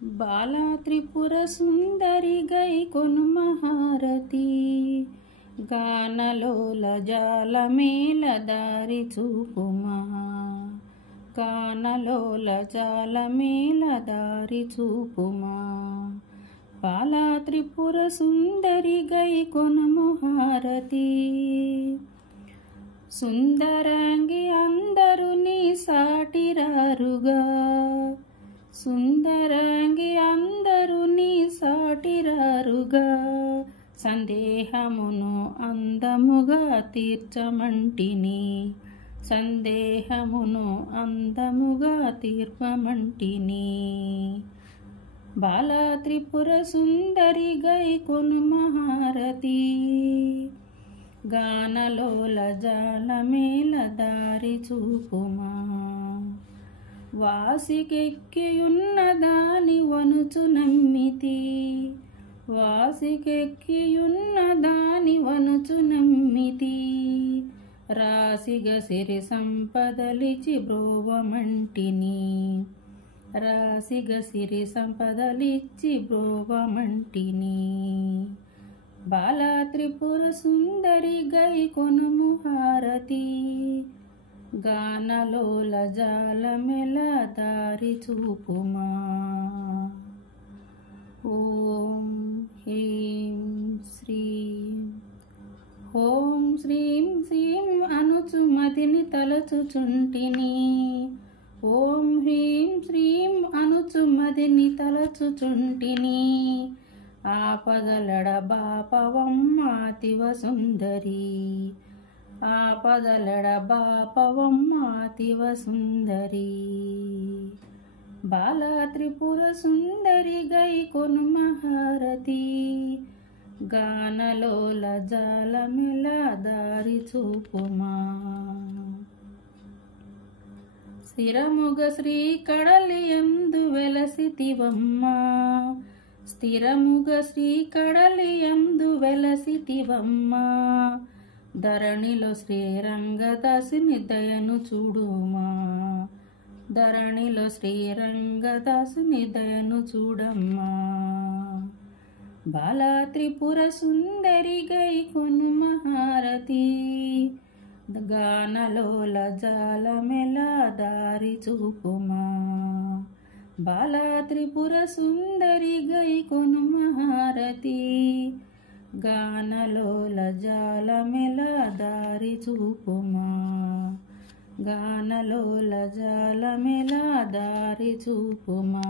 బాలా త్రిపుర సుందరి గై కొనుమహారతి గానలోల జాలమేల దారి చూపుమా గానలోల జాలమేల దారి చూపుమా బాలా త్రిపుర సుందరి గై కొనుమహారతి సుందరాంగి అందరూ నీ సాటిరారుగా సుందరాంగి అందరూ నీ సాటిరారుగా సందేహమును అందముగా తీర్చమంటిని సందేహమును అందముగా తీర్పమంటిని బాలా త్రిపుర సుందరి గై కొనుమహారతి గానలోల జాలమేల దారి చూపుమా వాసికెక్కియున్నదాని వనుచు నమ్మితి వాసికెక్కియున్నదాని వనుచు నమ్మితి రాసిగ సిరి సంపదలిచి బ్రోవమంటిని రాసిగ సిరి సంపదలిచ్చి బ్రోవమంటిని బాలా త్రిపుర సుందరి గై కొనుమహారతి గానలోల జాలమెల దారి చూపుమా ఓం హ్రీం శ్రీం ఓం శ్రీం శ్రీం అనుచు మదిని తలచుచుంటిని ఓం హ్రీం శ్రీం అనుచు మదిని తలచుచుంటిని ఆపదలడ బాపవమ్మాతివ సుందరి ఆపదలడ బాపవమ్మాతివ సుందరి బాలా త్రిపుర సుందరి గై కొనుమహారతి గానలోల జాలమెల దారి చూపుమా స్థిరముగ శ్రీ కడలియందు వెలసితివమ్మా స్థిరముగ శ్రీ కడలియందు వెలసితివమ్మా ధరణిలో శ్రీరంగదాసుని దయను చూడుమా ధరణిలో శ్రీరంగదాసుని దయను చూడమ్మా బాలా త్రిపుర సుందరి గై కొనుమహారతి గానలోల జాలమెల దారి చూపుమా బాలా త్రిపుర సుందరి గై కొనుమహారతి గానలోల జాలమెల దారి చూపుమా గానలోల జాలమెల దారి చూపుమా